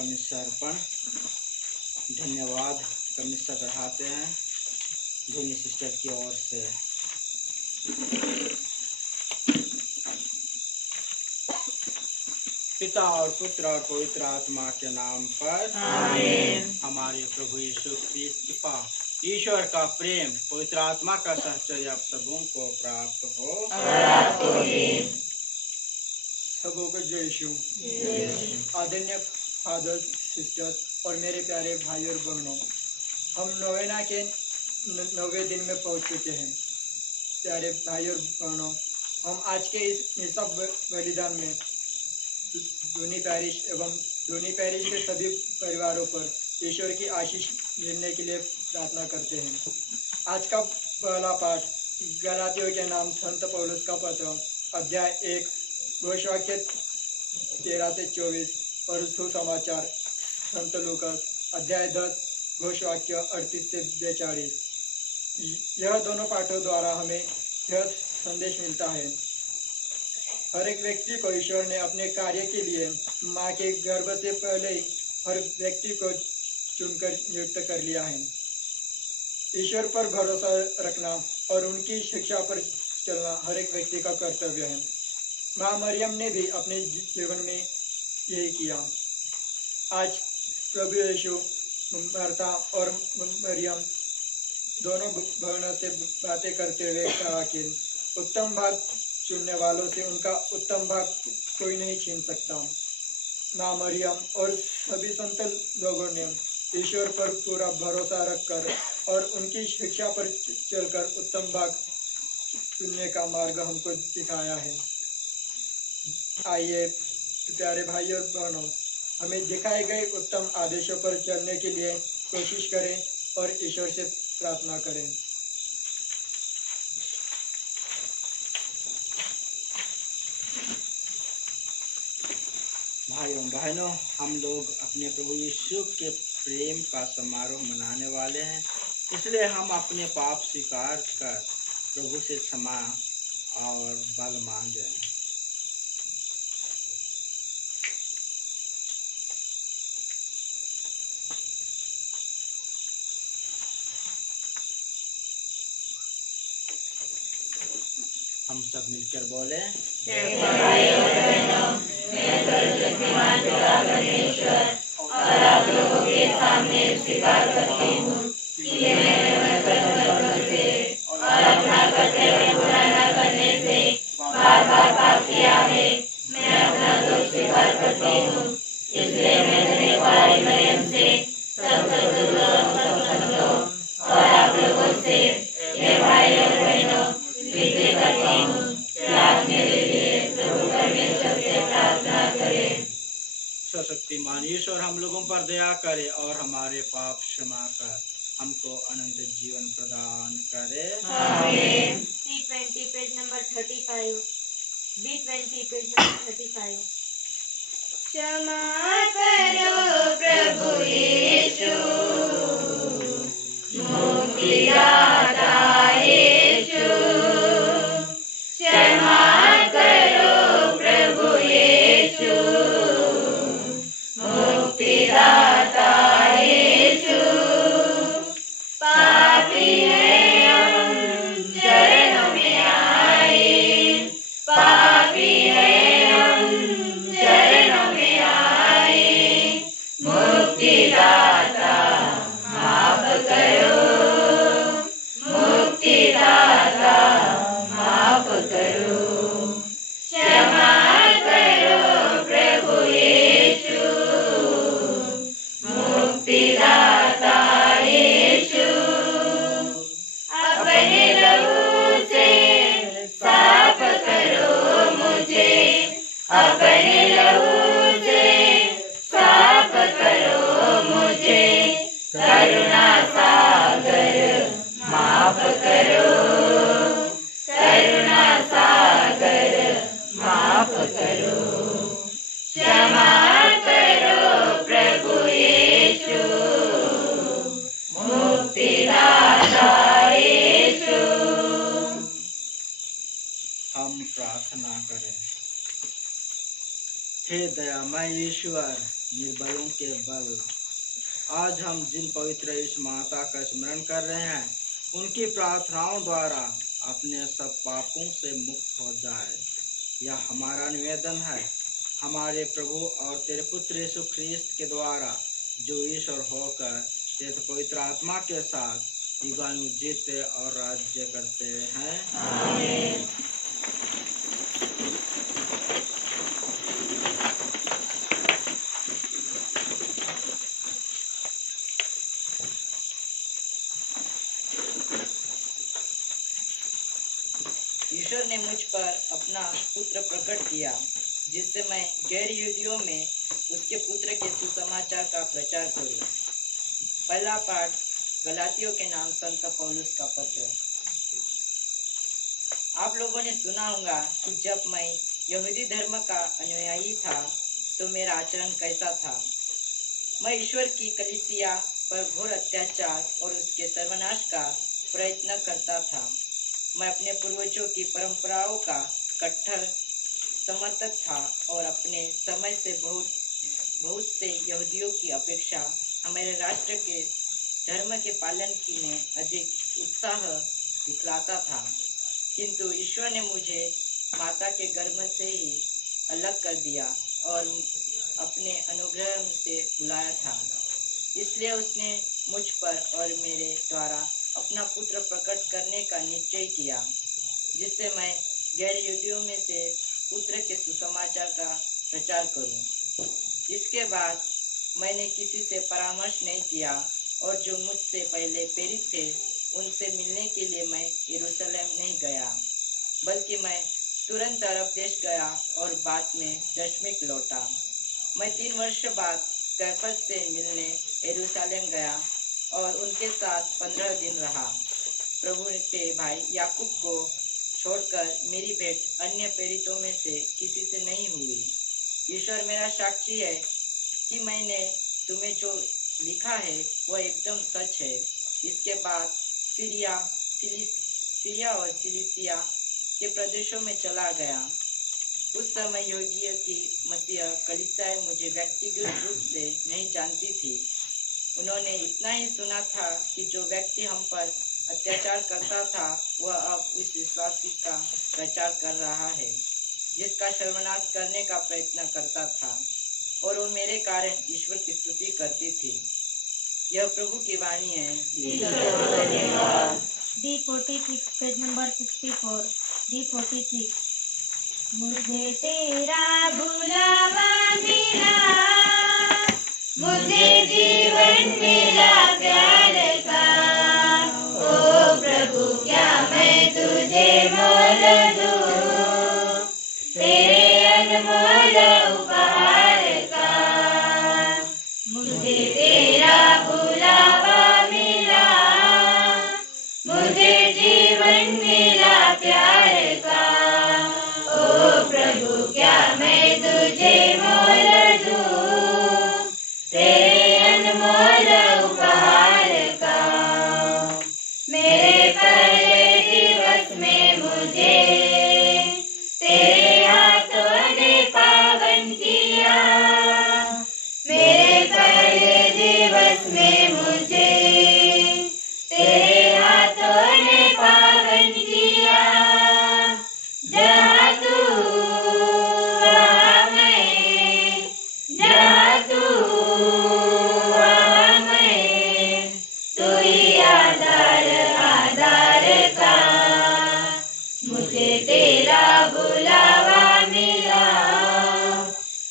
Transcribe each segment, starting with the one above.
कमिश्रा अर्पण धन्यवाद कमिश्रा चढ़ाते हैं धोनी सिस्टर की ओर से। पिता और पुत्र और पवित्र आत्मा के नाम पर आमीन। हमारे प्रभु यीशु की कृपा, ईश्वर का प्रेम, पवित्र आत्मा का सहचर्य आप सबों को प्राप्त हो। और आपको भी। सबों को जय यीशु। आदरणीय फादर, सिस्टर्स और मेरे प्यारे भाई और बहनों, हम नोवेना के 9वें दिन में पहुंच चुके हैं। प्यारे भाई और बहनों, हम आज के इस मिसा बलिदान में धोनी पैरिश एवं धोनी पैरिश के सभी परिवारों पर ईश्वर की आशीष मिलने के लिए प्रार्थना करते हैं। आज का पहला पाठ गलातियों के नाम संत पौलुस का पत्र अध्याय 1 घोषवाक्य 13 से 24 और सुसमाचार संत लूकास अध्याय 10 घोषवाक्य 38 से 42। यह दोनों पाठों द्वारा हमें यह संदेश मिलता है, हर एक व्यक्ति को ईश्वर ने अपने कार्य के लिए माँ के गर्भ से पहले ही हर व्यक्ति को चुनकर नियुक्त कर लिया है। ईश्वर पर भरोसा रखना और उनकी शिक्षा पर चलना हर एक व्यक्ति का कर्तव्य है। माँ मरियम ने भी अपने जीवन में यही किया। आज प्रभु यीशु मार्था और मरियम दोनों बहनों से बातें करते हुए कहा कि उत्तम भाग चुनने वालों से उनका उत्तम भाग कोई नहीं छीन सकता। माँ मरियम और सभी संत लोगों ने ईश्वर पर पूरा भरोसा रखकर और उनकी शिक्षा पर चलकर उत्तम भाग चुनने का मार्ग हमको दिखाया है। आइए प्यारे भाई और बहनों, हमें दिखाए गए उत्तम आदेशों पर चलने के लिए कोशिश करें और ईश्वर से प्रार्थना करें। भाइयों बहनों, हम लोग अपने प्रभु यीशु के प्रेम का समारोह मनाने वाले हैं, इसलिए हम अपने पाप स्वीकार कर प्रभु से क्षमा और बल मांगे। हम सब मिलकर बोले, और आप लोगों के सामने स्वीकार करती हूँ कि मैंने मन से और अपना कर्तव्य पूरा न करने से बार बार पाप किया है। मैं अपना दोष स्वीकार करती हूँ, इसलिए मैं धन्य कुमारी मरियम से सब संतों और आप लोगों से ये भाई और बहनों विनती करती हूँ कि आप मेरे लिए प्रभु परमेश्वर से प्रार्थना करें। शक्तिमान ईश्वर हम लोगों पर दया करे और हमारे पाप क्षमा कर हमको अनंत जीवन प्रदान करे। आमीन। C20 page number 35, B20 page number 35। क्षमा करो प्रभु यीशु, मुक्तिदाता यीशु। क्षमा करो प्रभु यीशु, मुक्तिदाता यीशु। पापी हैं हम चरणों में आए, पापी हैं हम चरणों में आए। मुक्तिदाता माफ करो, मुक्तिदाता माफ करो। क्षमा करो प्रभु यीशु, मुक्तिदाता यीशु। अपने लहू से साफ करो मुझे, अपने लहू से साफ करो मुझे। करुणा सागर माफ करो, करुणा सागर माफ करो। क्षमा करो प्रभु यीशु, मुक्तिदाता यीशु। हम प्रार्थना करें। हे दयामय ईश्वर, निर्बलों के बल। आज हम जिन पवित्र इस माता का स्मरण कर रहे हैं, उनकी प्रार्थनाओं द्वारा अपने सब पापों से मुक्त हो जाए, यह हमारा निवेदन है। हमारे प्रभु और तेरे पुत्र यीशु ख्रीस्त के द्वारा, जो ईश्वर होकर तेरे पवित्र आत्मा के साथ युगानुयुग जीते और राज्य करते हैं। आमीन। ईश्वर ने मुझ पर अपना पुत्र प्रकट किया, जिससे मैं गैर यहूदियों में उसके पुत्र के सुसमाचार का प्रचार करूं। पहला पाठ गलातियों के नाम संत पौलुस का पत्र। आप लोगों ने सुना होगा कि जब मैं यहूदी धर्म का अनुयायी था तो मेरा आचरण कैसा था। मैं ईश्वर की कलीसिया पर घोर अत्याचार और उसके सर्वनाश का प्रयत्न करता था। मैं अपने पूर्वजों की परंपराओं का कट्टर समर्थक था और अपने समय से बहुत से यहूदियों की अपेक्षा हमारे राष्ट्र के धर्म के पालन की में अधिक उत्साह दिखलाता था। किंतु ईश्वर ने मुझे माता के गर्भ से ही अलग कर दिया और अपने अनुग्रह से बुलाया था। इसलिए उसने मुझ पर और मेरे द्वारा अपना पुत्र प्रकट करने का निश्चय किया, जिससे मैं गैर यहूदियों में से पुत्र के सुसमाचार का प्रचार करूं। इसके बाद मैंने किसी से परामर्श नहीं किया और जो मुझसे पहले प्रेरित थे उनसे मिलने के लिए मैं यरूशलेम नहीं गया, बल्कि मैं तुरंत अरब देश गया और बाद में दशमिक लौटा। मैं 3 वर्ष बाद कैफस से मिलने यरूशलेम गया और उनके साथ 15 दिन रहा। प्रभु के भाई याकूब को छोड़कर मेरी भेंट अन्य प्रेरितों में से किसी से नहीं हुई। ईश्वर मेरा साक्षी है कि मैंने तुम्हें जो लिखा है वह एकदम सच है। इसके बाद सीरिया और सिलिसिया के प्रदेशों में चला गया। उस समय यहूदियों की मसीह कलीसियाएं मुझे व्यक्तिगत रूप से नहीं जानती थी। उन्होंने इतना ही सुना था कि जो व्यक्ति हम पर अत्याचार करता था वह अब उस विश्वास का प्रचार कर रहा है, जिसका सर्वनाश करने का प्रयत्न करता था, और वो मेरे कारण ईश्वर की स्तुति करती थी। यह प्रभु की वाणी है। D46 page number 64। D46। मुझे तेरा बुलावा मिला, मुझे जीवन मिला प्यार का। ओ प्रभु क्या मैं तुझे मोल दूं, तेरे अनमोल उपहार का। मुझे तेरा बुलावा मिला, मुझे जीवन मिला प्यार का। ओ प्रभु क्या मैं तुझे मोल दूं, तेरे अनमोल उपहार का। मेरे पहले दिवस में मुझे तेरे हाथों ने पावन किया। मेरे पहले दिवस में मुझे तेरे हाथों ने पावन किया। जहाँ तू वहाँ मैं, जहाँ तू वहाँ मैं, तू ही आधार आधार का। मुझे तेरा बुलावा मिला,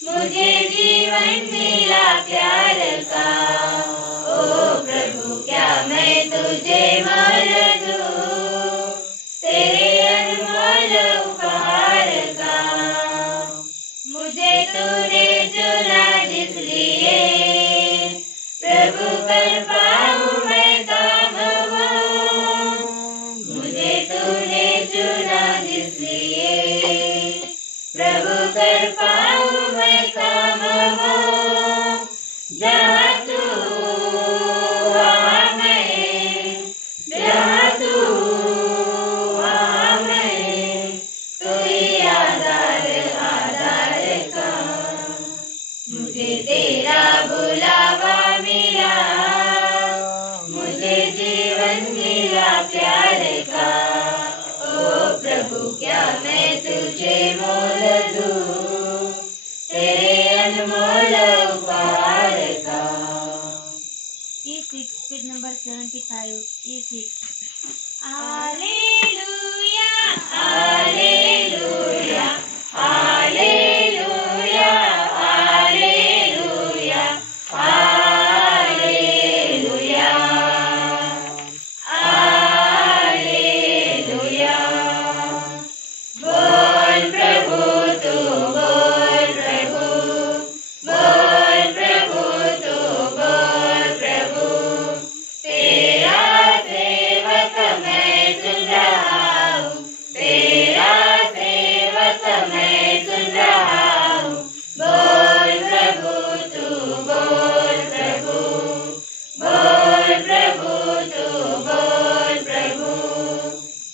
मुझे जीवन मिला प्यार का। ओ प्रभु क्या मैं तुझे मोल दूं, तेरे अनमोल उपहार का। मुझे तूने चुना जिसलिए प्रभु कर पाऊं मैं काम वो। मुझे तूने चुना जिसलिए प्रभु कर पाऊं मैं काम वो। जहाँ तू वहाँ मैं, जहाँ तू वहाँ मैं, तू ही आधार आधार का। मुझे तेरा क्या मैं तुझे मोल दूं तेरे अनमोल उपहार का। E6 page number 75 E6 hallelujah hallelujah hallelujah hallelujah hallelujah hallelujah. बोल प्रभु तू बोल प्रभु बोल प्रभु तू बोल प्रभु तेरा सेवक मैं सुन रहा हूँ तेरा सेवक मैं सुन रहा हूँ। बोल प्रभु तू बोल प्रभु बोल प्रभु तू बोल प्रभु।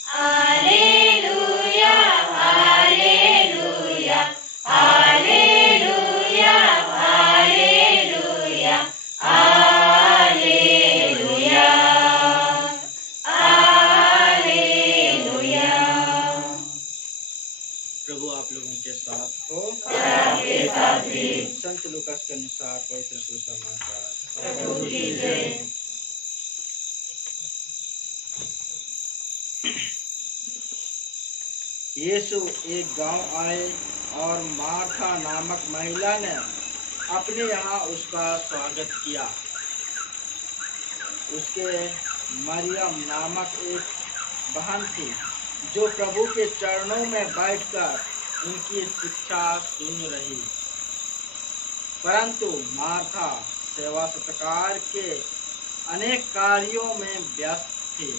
Hallelujah hallelujah hallelujah hallelujah hallelujah hallelujah. प्रभु आप लोगों के साथ हो। आपके साथ भी संत लूकास के अनुसार पवित्र सुसमाचार। प्रभु की जय। यीशु एक गांव आए और मार्था नामक महिला ने अपने यहाँ उसका स्वागत किया। उसके मरियम नामक एक बहन थी जो प्रभु के चरणों में बैठकर उनकी शिक्षा सुन रही। परंतु मार्था सेवा सत्कार के अनेक कार्यों में व्यस्त थी।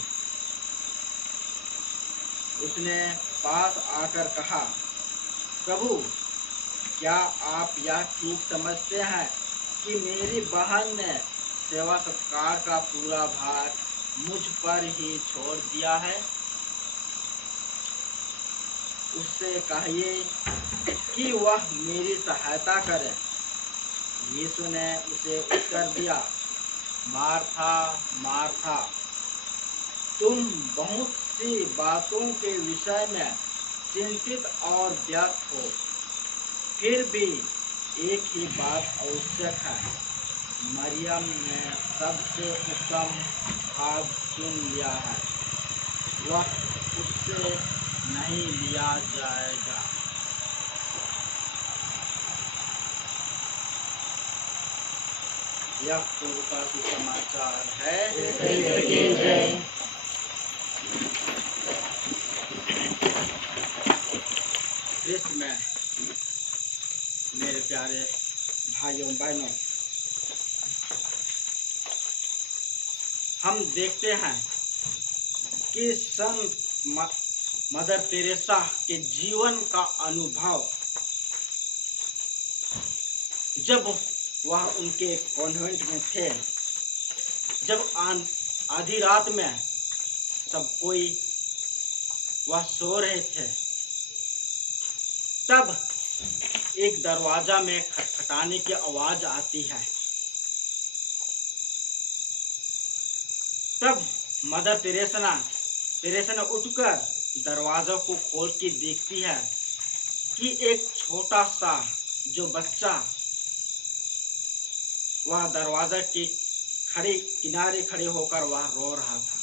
उसने पास आकर कहा, प्रभु क्या आप यह ठीक समझते हैं कि मेरी बहन ने सेवा सत्कार का पूरा भार मुझ पर ही छोड़ दिया है? उससे कहिए कि वह मेरी सहायता करे। यीशु ने उसे उत्तर दिया, मार्था मार्था तुम बहुत सी बातों के विषय में चिंतित और व्यस्त हो, फिर भी एक ही बात आवश्यक है। मरियम ने सबसे उत्तम भाग चुन लिया है, वह उससे नहीं लिया जाएगा। यह प्रभु का सुसमाचार है। ख्रिस्त में मेरे प्यारे भाइयों बहनों, हम देखते हैं कि संत मदर तेरेसा के जीवन का अनुभव जब वह उनके कॉन्वेंट में थे, जब आधी रात में सब कोई वह सो रहे थे, तब एक दरवाजा में खटखटाने की आवाज आती है। तब मदर तेरेसा ने उठकर दरवाजा को खोल के देखती है कि एक छोटा सा जो बच्चा वह दरवाजा के किनारे खड़े होकर वह रो रहा था।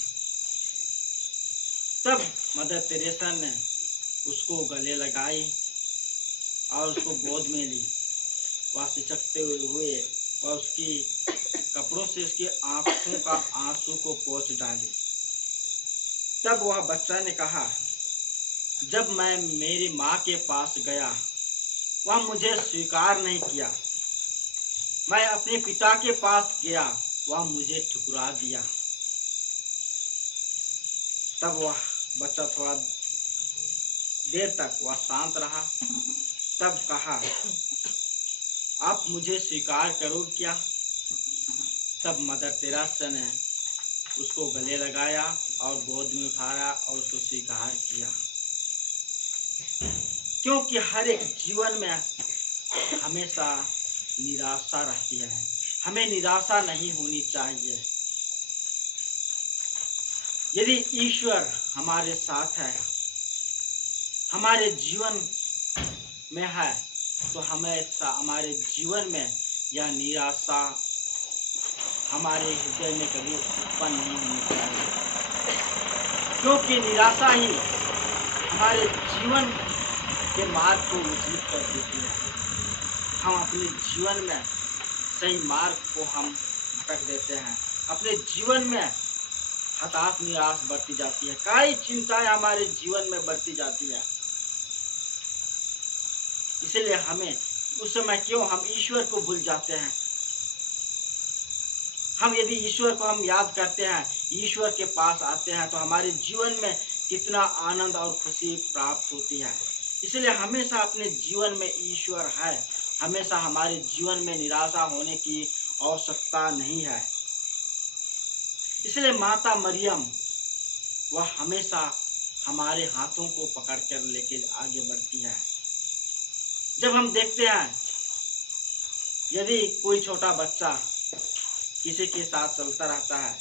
तब मदर तेरेसा ने उसको गले लगाई और उसको गोद में ली। वह सिसकते हुए वह उसकी कपड़ों से उसकी आंखों का आंसू को पोंछ डाली। तब वह बच्चा ने कहा, जब मैं मेरी माँ के पास गया वह मुझे स्वीकार नहीं किया। मैं अपने पिता के पास गया, वह मुझे ठुकरा दिया। तब वह बच्चा थोड़ा देर तक वह शांत रहा। तब कहा, आप मुझे स्वीकार करोगे क्या? तब मदर तेरेसा ने उसको गले लगाया और गोद में उठाया और उसको स्वीकार किया। क्योंकि हर एक जीवन में हमेशा निराशा रहती है, हमें निराशा नहीं होनी चाहिए। यदि ईश्वर हमारे साथ है हमारे जीवन में है, तो हमेशा हमारे जीवन में यह निराशा हमारे हृदय में कभी उत्पन्न नहीं होनी चाहिए, क्योंकि निराशा ही हमारे जीवन के मार्ग को विचलित कर देती है। हम अपने जीवन में सही मार्ग को हम भटक देते हैं। अपने जीवन में हताश निराश बढ़ती जाती है, कई चिंताएं हमारे जीवन में बढ़ती जाती है। इसलिए हमें उस समय क्यों हम ईश्वर को भूल जाते हैं। हम यदि ईश्वर को हम याद करते हैं, ईश्वर के पास आते हैं, तो हमारे जीवन में कितना आनंद और खुशी प्राप्त होती है। इसलिए हमेशा अपने जीवन में ईश्वर है, हमेशा हमारे जीवन में निराशा होने की आवश्यकता नहीं है। इसलिए माता मरियम वह हमेशा हमारे हाथों को पकड़ कर लेके आगे बढ़ती है। जब हम देखते हैं यदि कोई छोटा बच्चा किसी के साथ चलता रहता है,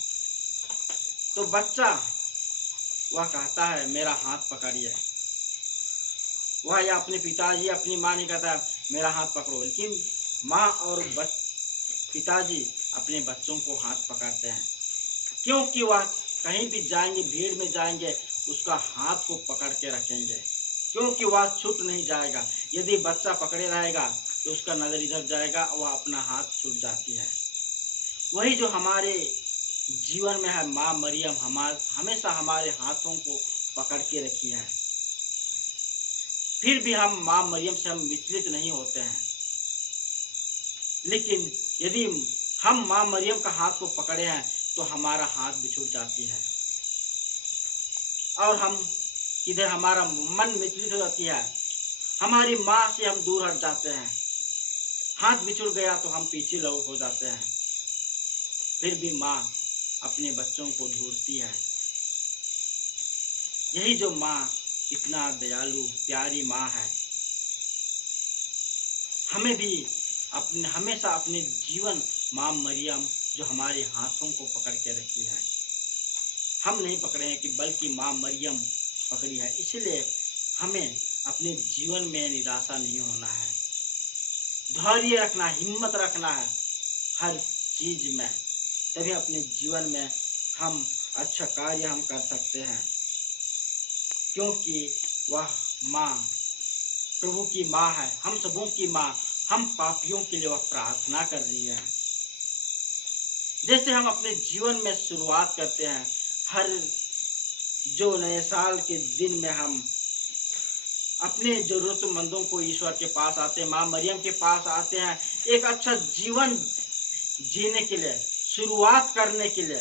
तो बच्चा वह कहता है मेरा हाथ पकड़िए। वह या अपने पिताजी अपनी माँ नहीं कहता मेरा हाथ पकड़ो, लेकिन माँ और पिताजी अपने बच्चों को हाथ पकड़ते हैं, क्योंकि वह कहीं भी जाएंगे, भीड़ में जाएंगे, उसका हाथ को पकड़ के रखेंगे, क्योंकि वह छूट नहीं जाएगा। यदि बच्चा पकड़े रहेगा तो उसका नज़र इधर जाएगा, वह अपना हाथ छूट जाती है। वही जो हमारे जीवन में है, माँ मरियम हमेशा हमारे हाथों को पकड़ के रखी है। फिर भी हम माँ मरियम से हम विचलित नहीं होते हैं। लेकिन यदि हम माँ मरियम का हाथ को पकड़े हैं तो हमारा हाथ बिछुड़ जाती है और हम किधर हमारा मन विचलित हो जाती है, हमारी माँ से हम दूर हट जाते हैं। हाथ बिछुड़ गया तो हम पीछे लोग हो जाते हैं। फिर भी माँ अपने बच्चों को ढूंढती है। यही जो माँ इतना दयालु प्यारी माँ है, हमें भी हमेशा अपने जीवन माँ मरियम जो हमारे हाथों को पकड़ के रखी है, हम नहीं पकड़े हैं कि बल्कि माँ मरियम पकड़ी है। इसलिए हमें अपने जीवन में निराशा नहीं होना है, धैर्य रखना, हिम्मत रखना है हर चीज में, तभी अपने जीवन में हम अच्छा कार्य हम कर सकते हैं। क्योंकि वह माँ प्रभु की माँ है, हम सबों की माँ, हम पापियों के लिए वह प्रार्थना कर रही है। जैसे हम अपने जीवन में शुरुआत करते हैं, हर जो नए साल के दिन में हम अपने जरूरतमंदों को ईश्वर के पास आते हैं, माँ मरियम के पास आते हैं, एक अच्छा जीवन जीने के लिए, शुरुआत करने के लिए,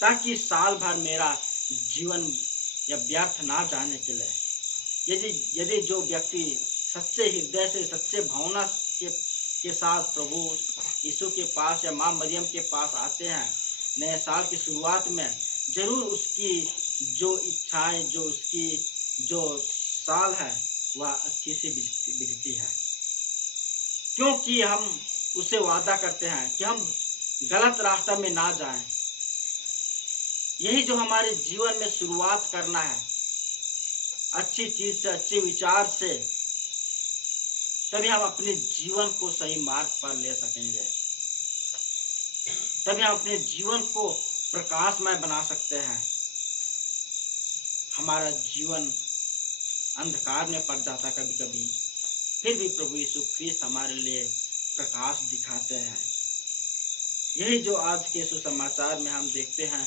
ताकि साल भर मेरा जीवन या व्यर्थ ना जाने के लिए। यदि जो व्यक्ति सच्चे हृदय से, सच्चे भावना के साथ प्रभु यीशु के पास या माँ मरियम के पास आते हैं नए साल की शुरुआत में, जरूर उसकी जो इच्छाएं, जो उसकी जो साल है वह अच्छी से बीतती है। क्योंकि हम उससे वादा करते हैं कि हम गलत रास्ता में ना जाएं। यही जो हमारे जीवन में शुरुआत करना है, अच्छी चीज से, अच्छे विचार से, तभी हम अपने जीवन को सही मार्ग पर ले सकेंगे, तभी हम अपने जीवन को प्रकाशमय बना सकते हैं। हमारा जीवन अंधकार में पड़ जाता कभी कभी, फिर भी प्रभु यीशु ख्रीस्त हमारे लिए प्रकाश दिखाते हैं। यही जो आज के सुसमाचार में हम देखते हैं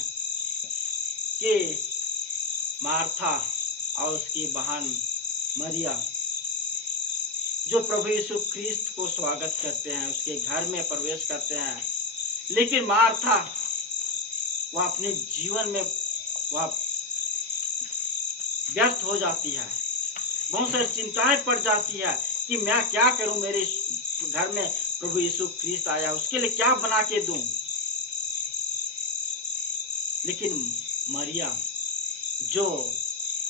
कि मार्था और उसकी बहन मरिया जो प्रभु यीशु ख्रीस्त को स्वागत करते हैं, उसके घर में प्रवेश करते हैं, लेकिन मार्था वह अपने जीवन में वह व्यस्त हो जाती है, बहुत सारी चिंताएं पड़ जाती है कि मैं क्या करूं, मेरे घर में प्रभु यीशु ख्रीस्त आया, उसके लिए क्या बना के दूं। लेकिन मरिया जो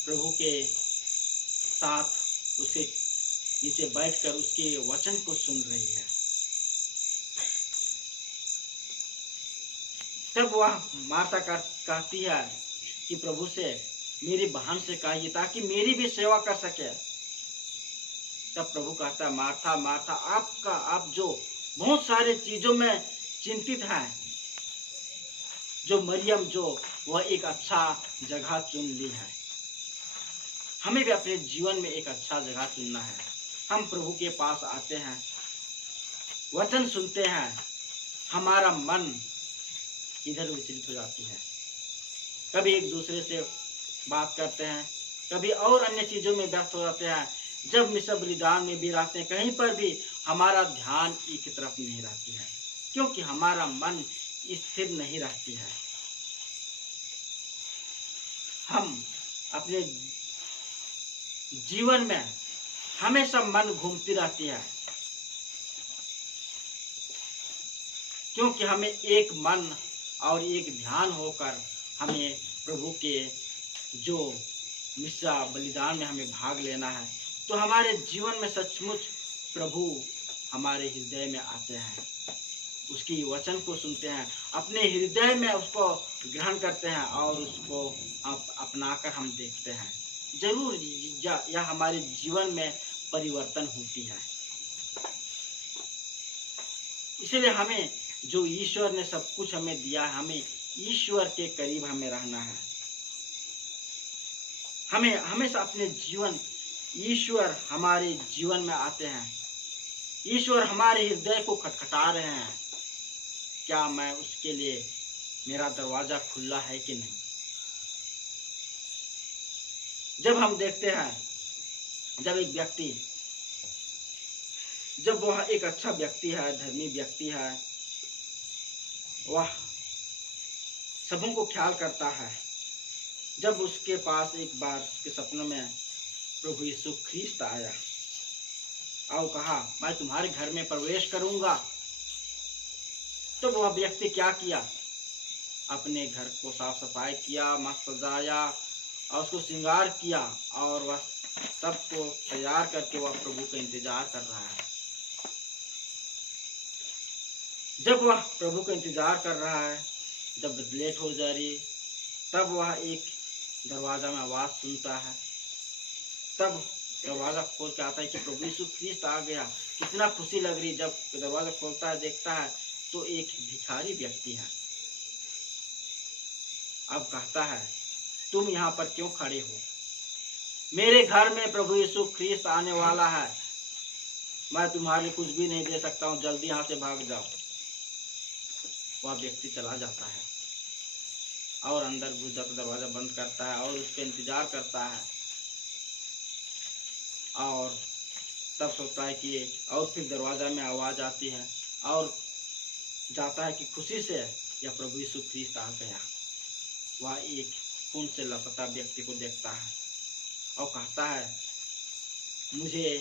प्रभु के साथ उसके नीचे बैठकर उसके वचन को सुन रही है, तब वह माता कहती है कि प्रभु से मेरी बहन से कहिए ताकि मेरी भी सेवा कर सके। तब प्रभु कहता है, मार्था मार्था, आप जो बहुत सारे चीजों में चिंतित हैं, जो मरियम जो वह एक अच्छा जगह चुन ली है। हमें भी अपने जीवन में एक अच्छा जगह चुनना है। हम प्रभु के पास आते हैं, वचन सुनते हैं, हमारा मन इधर विचलित हो जाती है। कभी एक दूसरे से बात करते हैं, कभी और अन्य चीजों में व्यस्त हो जाते हैं। जब मिसा बलिदान में भी रहते हैं, कहीं पर भी हमारा ध्यान एक तरफ नहीं रहती है, क्योंकि हमारा मन स्थिर नहीं रहती है। हम अपने जीवन में हमेशा मन घूमती रहती है, क्योंकि हमें एक मन और एक ध्यान होकर हमें प्रभु के जो मिसा बलिदान में हमें भाग लेना है। तो हमारे जीवन में सचमुच प्रभु हमारे हृदय में आते हैं, उसकी वचन को सुनते हैं, अपने हृदय में उसको ग्रहण करते हैं और उसको अपनाकर हम देखते हैं। जरूर यह हमारे जीवन में परिवर्तन होती है। इसलिए हमें जो ईश्वर ने सब कुछ हमें दिया है, हमें ईश्वर के करीब हमें रहना है। हमें हमेशा अपने जीवन, ईश्वर हमारे जीवन में आते हैं, ईश्वर हमारे हृदय को खटखटा रहे हैं। क्या मैं उसके लिए, मेरा दरवाजा खुला है कि नहीं? जब हम देखते हैं, जब एक व्यक्ति, जब वह एक अच्छा व्यक्ति है, धर्मी व्यक्ति है, वह सबों को ख्याल करता है। जब उसके पास एक बार उसके सपनों में प्रभु यीशु ख्रीस्त आया और कहा, मैं तुम्हारे घर में प्रवेश करूंगा, तो वह व्यक्ति क्या किया? अपने घर को साफ सफाई किया, मस्त सजाया और उसको श्रृंगार किया, और वह सबको तैयार करके वह प्रभु का इंतजार कर रहा है। जब वह प्रभु का इंतजार कर रहा है, जब लेट हो जा रही, तब वह एक दरवाजा में आवाज सुनता है। तब दरवाजा खोल के आता है कि प्रभु यीशु ख्रीस्त आ गया। कितना खुशी लग रही। जब दरवाजा खोलता है, देखता है तो एक भिखारी व्यक्ति है। अब कहता है, तुम यहाँ पर क्यों खड़े हो? मेरे घर में प्रभु यीशु ख्रीस्त आने वाला है, मैं तुम्हारे लिए कुछ भी नहीं दे सकता हूँ, जल्दी यहाँ से भाग जाओ। वह व्यक्ति चला जाता है और अंदर घुस जाता, दरवाजा बंद करता है और उसका इंतजार करता है। और तब सोचता है कि, और फिर दरवाजा में आवाज आती है और जाता है कि खुशी से यह प्रभु यीशु ख्रीस्त आ गया। वह एक खून से लपटा व्यक्ति को देखता है और कहता है, मुझे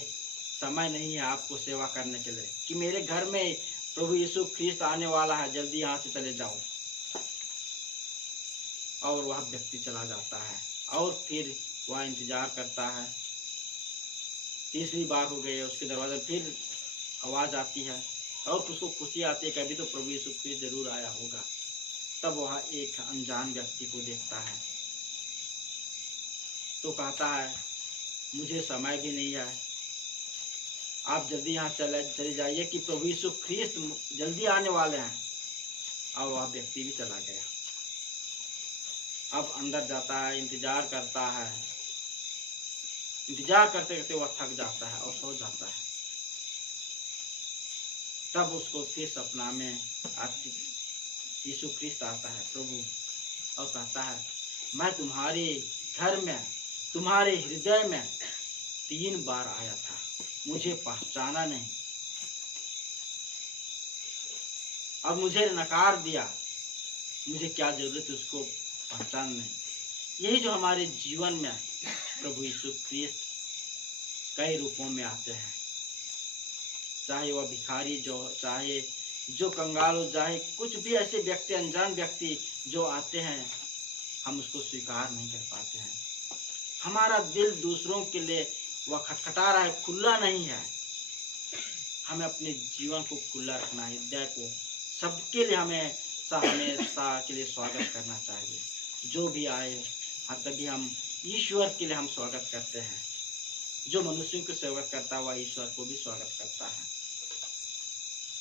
समय नहीं है आपको सेवा करने के लिए, कि मेरे घर में प्रभु यीशु ख्रीस्त आने वाला है, जल्दी यहाँ से चले जाओ। और वह व्यक्ति चला जाता है और फिर वह इंतजार करता है। तीसरी बार हो गई है, उसके दरवाजे फिर आवाज आती है और उसको खुशी आती है, कभी तो प्रभु यीशु ख्रीस्त जरूर आया होगा। तब वह एक अनजान व्यक्ति को देखता है तो कहता है, मुझे समय भी नहीं है, आप जल्दी यहाँ चले जाइए कि प्रभु यीशु ख्रीस्त जल्दी आने वाले हैं। और वह व्यक्ति भी चला गया। अब अंदर जाता है, इंतजार करता है, इंतजार करते करते वह थक जाता है और सो जाता है। तब उसको फिर सपना में यीशु ख्रीस्त आता है प्रभु, और कहता है, मैं तुम्हारे घर में, तुम्हारे हृदय में 3 बार आया था, मुझे पहचाना नहीं, अब मुझे नकार दिया, मुझे क्या जरूरत है उसको पहचान नहीं। यही जो हमारे जीवन में प्रभु यीशु ख्रीस्त कई रूपों में आते हैं, चाहे वह भिखारी चाहे जो कंगाल हो, चाहे कुछ भी ऐसे व्यक्ति, अनजान व्यक्ति जो आते हैं, हम उसको स्वीकार नहीं कर पाते हैं। हमारा दिल दूसरों के लिए वह खटखटा रहा है, खुला नहीं है। हमें अपने जीवन को खुला रखना है, हृदय को सबके लिए हमेशा के लिए स्वागत करना चाहिए। जो भी आए, तभी हम ईश्वर के लिए हम स्वागत करते हैं। जो मनुष्यों को स्वागत करता है वह ईश्वर को भी स्वागत करता है।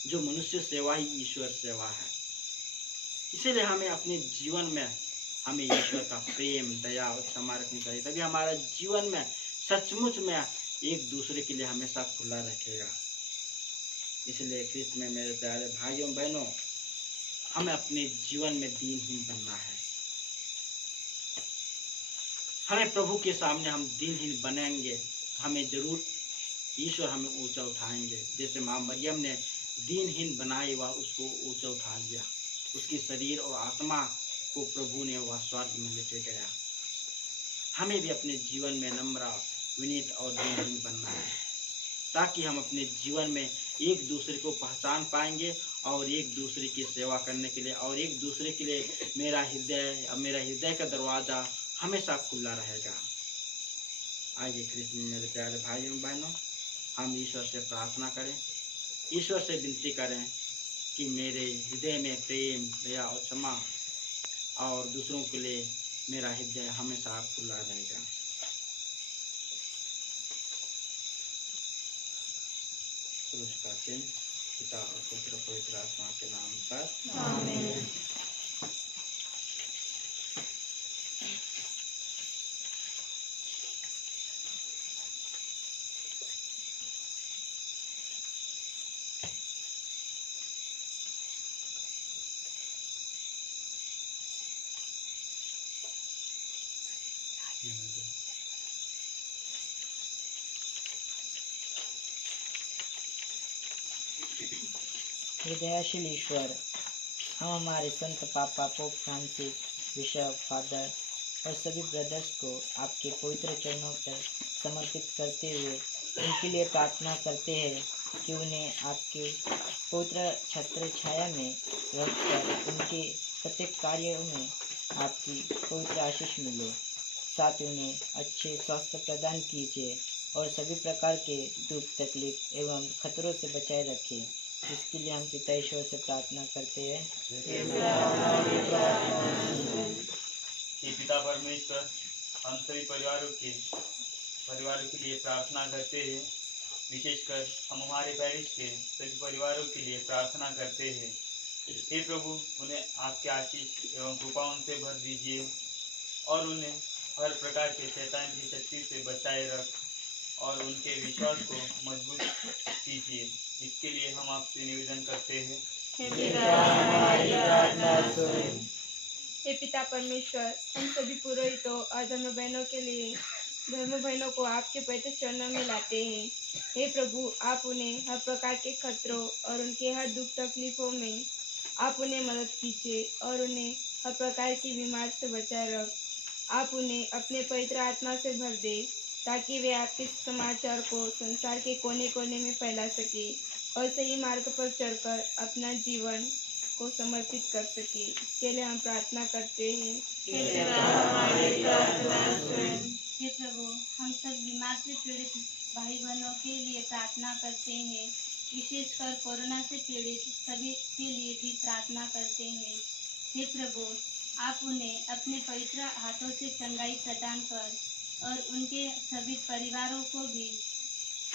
जो मनुष्य सेवा ही ईश्वर सेवा है। इसीलिए हमें अपने जीवन में हमें ईश्वर का प्रेम, दया और क्षमा रखनी चाहिए, तभी हमारा जीवन में सचमुच में एक दूसरे के लिए हमेशा खुला रखेगा। इसलिए ख्रिस्त में मेरे प्यारे भाइयों बहनों, हमें अपने जीवन में दीनहीन बनना है। हमें प्रभु के सामने हम दीनहीन बनेंगे, हमें जरूर ईश्वर हमें ऊंचा उठाएंगे। जैसे माँ मरियम ने दीनहीन बनाई, वह उसको ऊंचा उठा लिया। उसकी शरीर और आत्मा को प्रभु ने वह स्वर्ग में लेके गया। हमें भी अपने जीवन में नम्र, विनीत और दीनहीन बनना है, ताकि हम अपने जीवन में एक दूसरे को पहचान पाएंगे और एक दूसरे की सेवा करने के लिए और एक दूसरे के लिए मेरा हृदय का दरवाज़ा हमेशा खुला रहेगा। आइए ख्रिस्त में मेरे प्यारे भाइयों बहनों, हम ईश्वर से प्रार्थना करें, ईश्वर से विनती करें कि मेरे हृदय में प्रेम, दया और क्षमा और दूसरों के लिए मेरा हृदय हमेशा खुला रहेगा। क्रूस का चिन्ह पिता और पुत्र पवित्र आत्मा के नाम पर आमीन। हृदयाशील ईश्वर, हम हमारे संत पापा पोप फ्रांसिस, बिशप, फादर और सभी ब्रदर्स को आपके पवित्र चरणों पर समर्पित करते हुए उनके लिए प्रार्थना करते हैं कि उन्हें आपके पवित्र छत्र छाया में रहकर उनके प्रत्येक कार्यों में आपकी पवित्र आशीष मिले। साथ उन्हें अच्छे स्वास्थ्य प्रदान कीजिए और सभी प्रकार के दुख, तकलीफ एवं खतरों से बचाए रखें। इसके लिए हम पिता ईश्वर से प्रार्थना करते हैं। कि पिता परमेश्वर हम सभी परिवारों के लिए प्रार्थना करते हैं। विशेषकर हम हमारे पैरिश के सभी परिवारों के लिए प्रार्थना करते हैं। हे प्रभु, उन्हें आपके आशीष एवं कृपा उनसे भर दीजिए और उन्हें हर प्रकार के शैतान की शक्ति से बचाए रख और उनके विश्वास को मजबूत कीजिए। इसके लिए हम आपसे निवेदन करते हैं। हे पिता परमेश्वर, हम सभी पुरोहितों और धर्म बहनों को आपके पवित्र चरणों में लाते हैं। हे प्रभु, आप उन्हें हर प्रकार के खतरों और उनके हर दुख तकलीफों में आप उन्हें मदद कीजिए और उन्हें हर प्रकार की बीमारी से बचाए रख। आप उन्हें अपने पवित्र आत्मा से भर दे ताकि वे आपके समाचार को संसार के कोने कोने में फैला सके और सही मार्ग पर चलकर अपना जीवन को समर्पित कर सके। इसके लिए हम प्रार्थना करते हैं। हे प्रभु, हम सब बीमार से पीड़ित भाई बहनों के लिए प्रार्थना करते हैं। विशेषकर कोरोना से पीड़ित सभी के लिए भी प्रार्थना करते हैं। हे प्रभु, आप उन्हें अपने पवित्र हाथों से चंगाई प्रदान कर और उनके सभी परिवारों को भी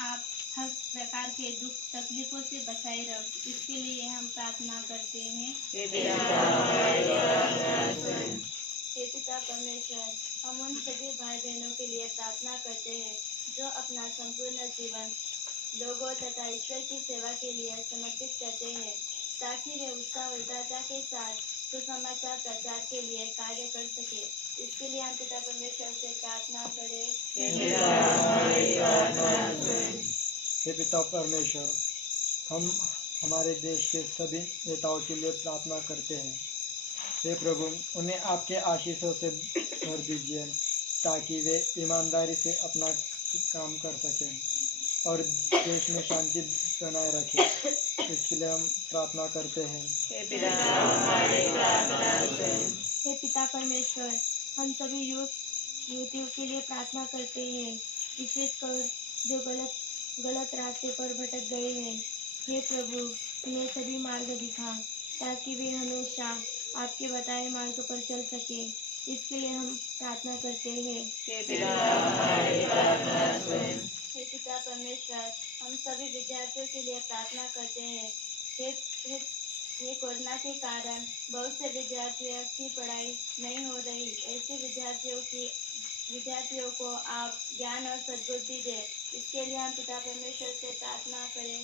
आप हर प्रकार के दुख तकलीफों से बचाए रख। इसके लिए हम प्रार्थना करते हैं। हे पिता परमेश्वर, हम उन सभी भाई बहनों के लिए प्रार्थना करते हैं जो अपना संपूर्ण जीवन लोगों तथा ईश्वर की सेवा के लिए समर्पित करते हैं, ताकि वे उत्साह उदारता के साथ सुसमाचार प्रचार के लिए कार्य कर सके। इसके लिए हम पिता परमेश्वर से प्रार्थना करें। हे पिता परमेश्वर, हम हमारे देश के सभी नेताओं के लिए प्रार्थना करते हैं। हे प्रभु, उन्हें आपके आशीषों से भर दीजिए ताकि वे ईमानदारी से अपना काम कर सकें और देश में शांति बनाए रखें। इसके लिए हम प्रार्थना करते हैं। हे पिता परमेश्वर, हम सभी युवतियों के लिए प्रार्थना करते हैं, विशेषकर जो गलत रास्ते पर भटक गए हैं। हे प्रभु, उन्हें सभी मार्ग दिखा ताकि वे हमेशा आपके बताए मार्ग पर चल सके। इसके लिए हम प्रार्थना करते हैं। हे पिता परमेश्वर, हम सभी विद्यार्थियों के लिए प्रार्थना करते हैं। हे कोरोना के कारण बहुत से विद्यार्थियों की पढ़ाई नहीं हो रही, ऐसे विद्यार्थियों को आप ज्ञान और सद्बुद्धि दें। इसके लिए हम पिता परमेश्वर से प्रार्थना करें।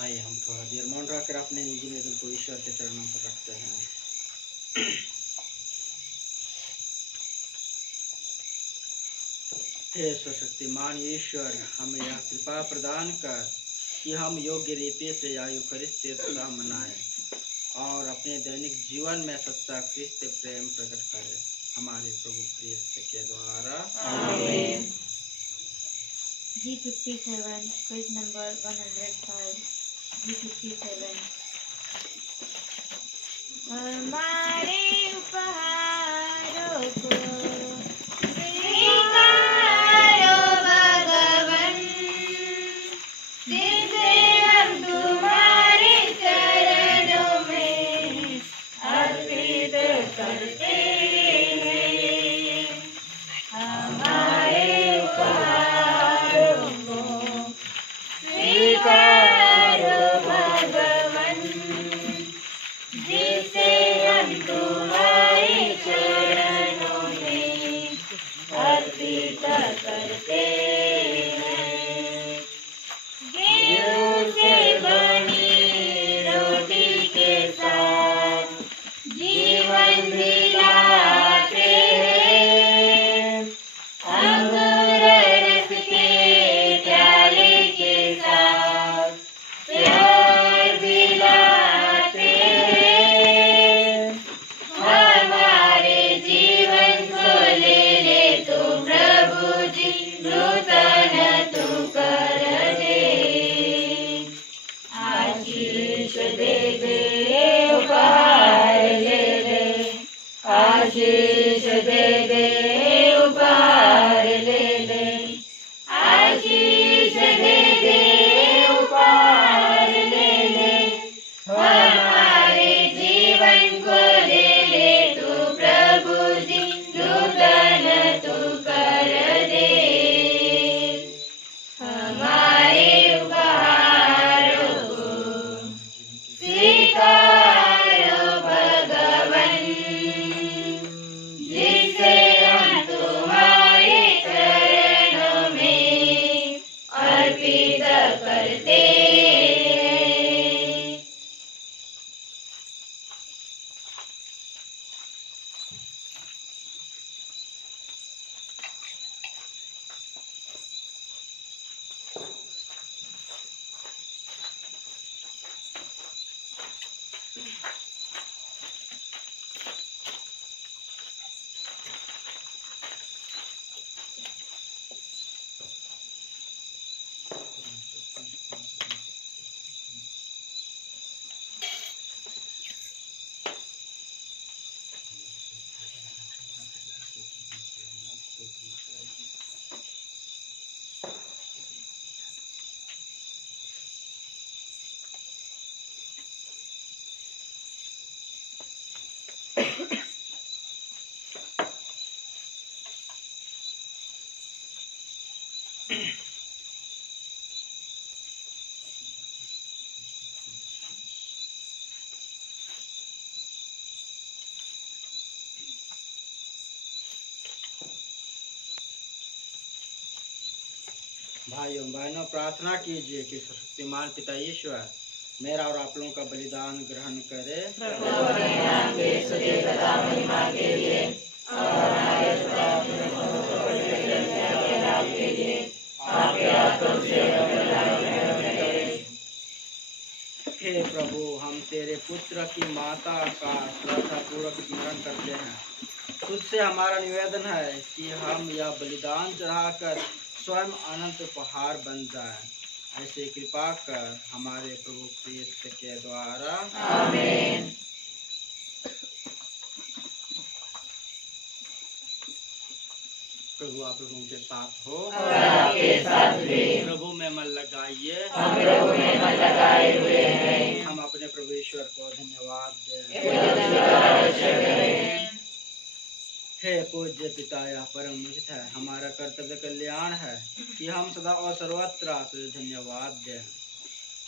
आइए हम थोड़ा देर मौन रहकर अपने निजी निवेदन को ईश्वर के चरणों पर रखते हैं। हे सर्वशक्तिमान ईश्वर, हमें यह कृपा प्रदान कर कि हम योग्य रीति से आयु यूकरिस्ट उत्साह मनाएं और अपने दैनिक जीवन में सच्चा ख्रिस्त प्रेम प्रकट करें, हमारे प्रभु ख्रिस्त के द्वारा। आमीन। G57, page number 105, G57। हमारे उपहारों को स्वीकारो भगवन, जिसे हम तुम्हारे चरणों में अर्पित करते हैं। हमारे उपहारों को स्वीकारो भगवन, जिसे हम तुम्हारे चरणों में अर्पित करते हैं। गेहूं से बनी रोटी के साथ जीवन दिलाते हैं, अंगूर रस के प्याले के साथ प्यार दिलाते हैं। हमारे जीवन को ले तो प्रभु जी, नूतन तू कर दे। आशीष दे उपहार ले, आशीष दे उपहार ले, आशीष दे उपहार ले। हमारे जीवन को ले तू प्रभु जी, नूतन तू कर दे। हमारे उपहारों को स्वीकारो भगवन, जिसे हम तुम्हारे चरणों में अर्पित करते हैं। भाइयों बहनों, प्रार्थना कीजिए कि शक्तिमान पिता ईश्वर मेरा और आप लोगों का बलिदान ग्रहण करे। हे प्रभु, हम तेरे पुत्र की माता का श्रद्धापूर्वक स्मरण करते हैं। तुझसे हमारा निवेदन है कि हम यह बलिदान चढ़ाकर स्वयं अनंत उपहार बन जाए। ऐसे कृपा कर हमारे प्रभु ख्रिस्त के द्वारा। आमीन। प्रभु आप लोगों के साथ हो और आपके साथ भी। प्रभु में मन लगाइए, हम प्रभु में मन लगाए हुए हैं। हम अपने प्रभु ईश्वर को धन्यवाद दें। हे पूज्य पिता, यह परम उचित है, हमारा कर्तव्य कल्याण है कि हम सदा और सर्वत्र आपसे धन्यवाद दें।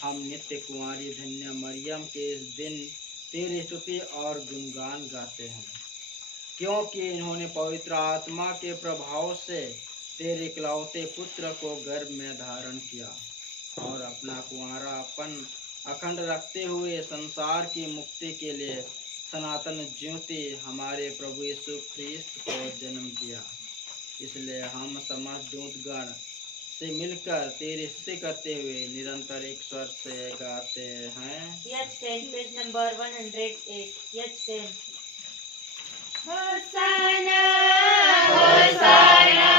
हम नित्य कुंवारी धन्य मरियम के इस दिन तेरी स्तुति और गुणगान गाते हैं, क्योंकि इन्होंने पवित्र आत्मा के प्रभाव से तेरे इकलौते पुत्र को गर्भ में धारण किया और अपना कुंवारापन अखंड रखते हुए संसार की मुक्ति के लिए सनातन ज्योति हमारे प्रभु यीशु ख्रिस्त को जन्म दिया। इसलिए हम समस्त दूतगण से मिलकर तेरी स्तुति करते हुए निरंतर एक स्वर से गाते हैं। Page number 108। होसाना होसाना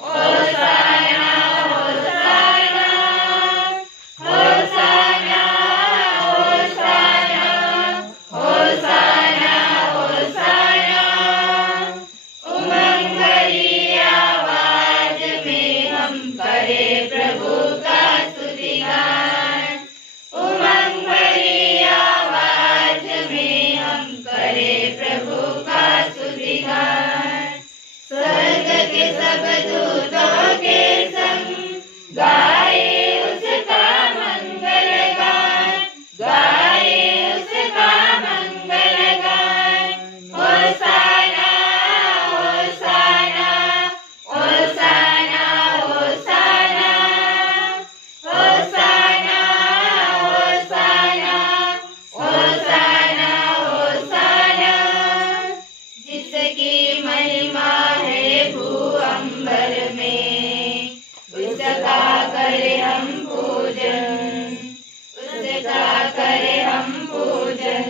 होसाना होसाना होसाना होसाना होसाना होसाना। उमंग भरी आवाज में हम करें प्रभु का स्तुतिगान। उमंग भरी आवाज में हम करें प्रभु का स्तुतिगान। स्वर्ग के सब दूतों के संग गाए उसका मंगल गान, गाए उसका मंगल गान। होसाना होसाना होसाना होसाना होसाना होसाना होसाना होसाना। जिसकी महिमा है भूअंबर में, उसका करें हम पूजन, उसका करें हम पूजन।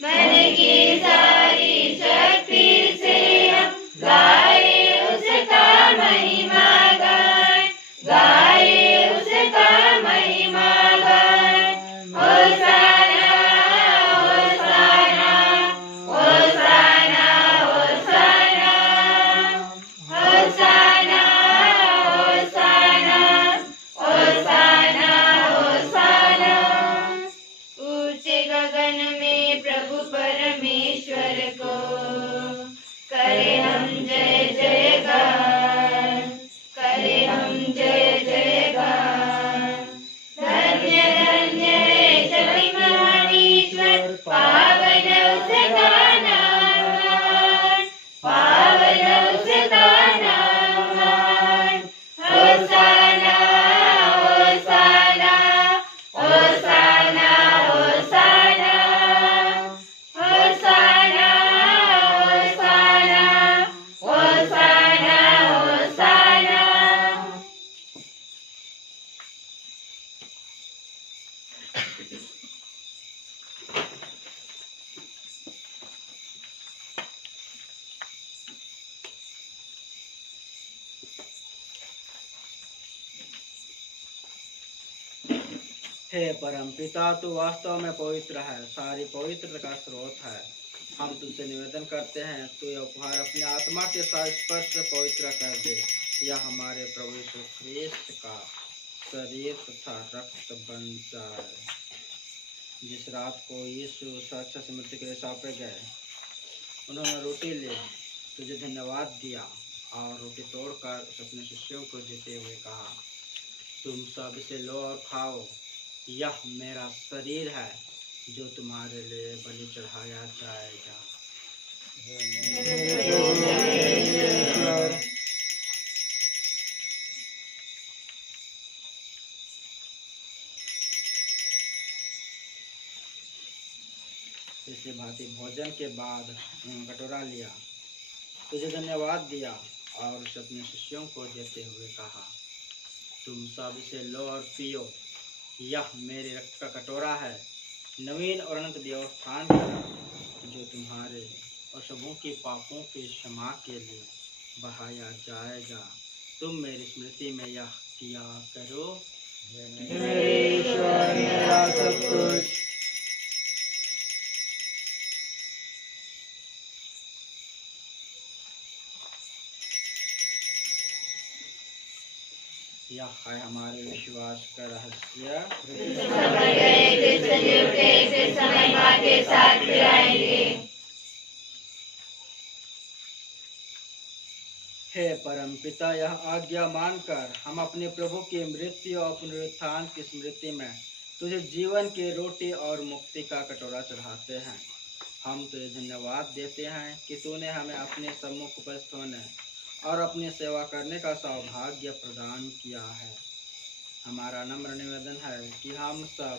मन की सारी शक्ति से हम गाए उसका महिमा गान, गाए उसका महिमा गान। होसाना होसाना होसाना होसाना होसाना होसाना होसाना होसाना। ऊंचे गगन में प्रभु परमेश्वर को करें हम जय जय गान, करें हम जय जय गान। धन्य धन्य है शक्तिमान ईश्वर, पावन उसका नाम, पावन उसका नाम। होसाना होसाना होसाना होसाना होसाना होसाना होसाना होसाना। हे परम पिता, तू वास्तव में पवित्र है, सारी पवित्रता का स्रोत है। हम तुझसे निवेदन करते हैं, तू यह उपहार अपने आत्मा के साथ स्पर्श से पवित्र कर दे। यह हमारे प्रभु यीशु ख्रिस्त का शरीर तथा रक्त बन जाए। जिस रात को यीशु सुरक्षा से मृत्यु के लिए सौंपे गए, उन्होंने रोटी ले तुझे धन्यवाद दिया और रोटी तोड़कर उसे अपने शिष्यों को देते हुए कहा, तुम सब इसे लो और खाओ, यह मेरा शरीर है जो तुम्हारे लिए बलि चढ़ाया जाएगा। इसी भांति भोजन के बाद उन्होंने कटोरा लिया, तुझे धन्यवाद दिया और उसे अपने शिष्यों को देते हुए कहा, तुम सब इसे लो और पियो, यह मेरे रक्त का कटोरा है, नवीन और अनंत देवस्थान का, जो तुम्हारे और सबों के पापों के क्षमा के लिए बहाया जाएगा। तुम मेरी स्मृति में यह किया करो। मेरे ईश्वर मेरा सब कुछ। यह है हमारे विश्वास का रहस्य। समय गए फिर चले उठे, फिर समय माँ के साथ फिर आएंगे। हे परमपिता, यह आज्ञा मानकर हम अपने प्रभु की मृत्यु और पुनरुत्थान की स्मृति में तुझे जीवन की रोटी और मुक्ति का कटोरा चढ़ाते हैं। हम तुझे धन्यवाद देते हैं कि तूने हमें अपने सम्मुख उपस्थित होने और अपनी सेवा करने का सौभाग्य प्रदान किया है। हमारा नम्र निवेदन है कि हम सब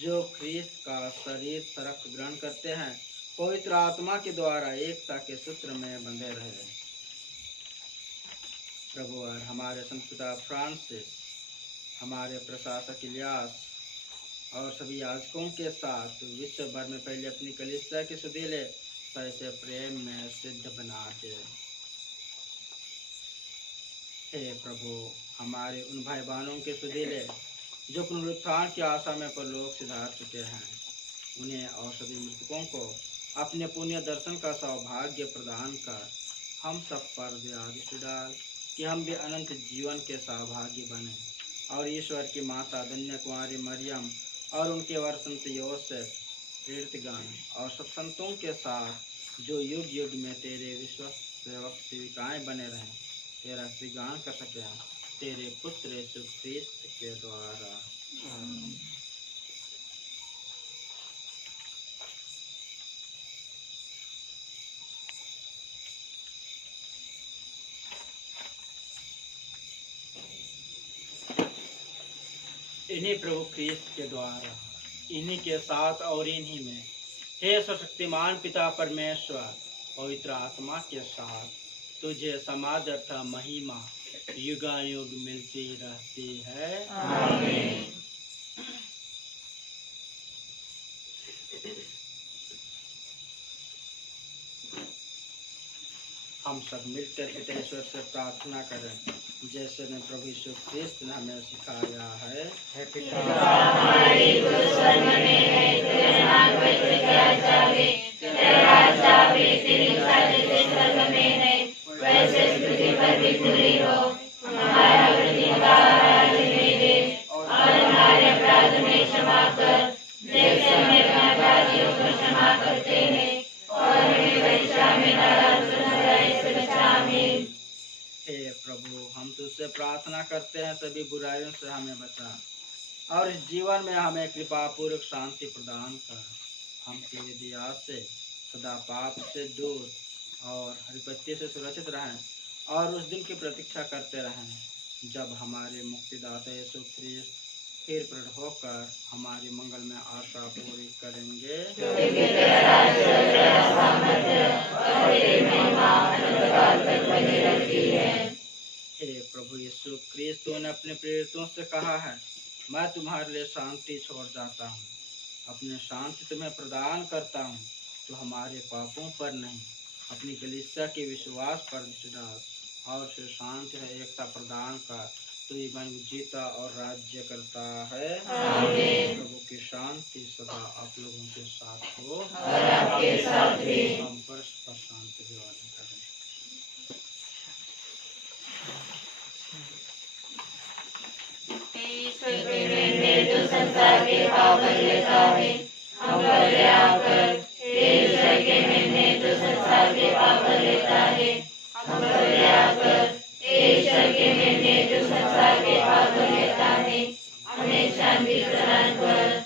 जो ख्रीस्त का शरीर शरक ग्रहण करते हैं, पवित्र आत्मा के द्वारा एकता के सूत्र में बंधे रहे। प्रभु और हमारे संत पिता फ्रांसिस, हमारे प्रशासक इलियास और सभी याजकों के साथ विश्व भर में पहले अपनी कलीसिया के सुधीले से प्रेम में सिद्ध बना दे। हे प्रभु, हमारे उन भाई बहनों के सुधीले जो पुनरुत्थान की आशा में परलोक सिधार चुके हैं, उन्हें और सभी मृतकों को अपने पुण्य दर्शन का सौभाग्य प्रदान कर हम सब पर दया दृष्टि डाल कि हम भी अनंत जीवन के सौभागी बने और ईश्वर की माता धन्य कुमारी मरियम और उनके वर संत योसेफ, तीर्थगण और सब संतों के साथ जो युग युग में तेरे विश्व सेवक सेविकाएं बने रहें, तेरा श्रीगान कर सके तेरे पुत्र यीशु ख्रीस्त के द्वारा। इन्हीं प्रभु ख्रीस्त के द्वारा, इन्हीं के साथ और इन्हीं में, हे सर्वशक्तिमान पिता परमेश्वर, पवित्र आत्मा के साथ तुझे समादर्थ महिमा युगानुयुग मिलती रहती है। आमीन। हम सब मिलकर पितेश्वर से प्रार्थना करें, जैसे ने प्रभु यीशु ख्रीस्त ने हमें सिखाया है। हमारे जो स्वर्ग में है, तेरा नाम पवित्र किया जावे, तेरा राज्य आवे, तेरी इच्छा जैसे स्वर्ग में है वैसे पृथ्वी पर भी पूरी हो। हमारा प्रतिदिन का आहार हमें दे और हमारे अपराध में क्षमा कर, जैसे हम अपने अपराधियों को क्षमा करते हैं, और हमें परीक्षा में न डाल, से बचा। आमीन। हे प्रभु, हम तुझसे प्रार्थना करते हैं, सभी बुराइयों से हमें बचा और इस जीवन में हमें कृपा पूर्वक शांति प्रदान कर। हम तेरी दया से सदा पाप से दूर और विपत्ति से सुरक्षित रहें और उस दिन की प्रतीक्षा करते रहें जब हमारे मुक्तिदाता यीशु ख्रीस्त फिर प्रकट होकर हमारी मंगल में आशा पूरी करेंगे। क्योंकि तेरा राज्य, तेरा सामर्थ्य और तेरी महिमा अनंतकाल तक बनी रहती है। हे प्रभु यीशु ख्रीस्त, तूने अपने प्रेरितों से कहा है, मैं तुम्हारे लिए शांति छोड़ जाता हूँ, अपने शांति तुम्हें प्रदान करता हूँ। तो हमारे पापों पर नहीं, अपनी कलीसिया के विश्वास पर दृष्टि डाल और उसे शांति और एकता प्रदान कर। तू जीवन जीता और राज्य करता है। आमीन। प्रभु की शांति सदा आप लोगों के साथ हो और आपके साथ भी। हम परस्पर शांति विवादन करें। ईश्वर के निर्णय जो संसार के पाप बदल लेता है, हम पर दया कर। ईश्वर के निर्णय जो संसार के पाप बदल लेता है, हम पर दया कर। ईश्वर के निर्णय जो संसार के पाप बदल लेता है, हमें शांति प्रदान कर।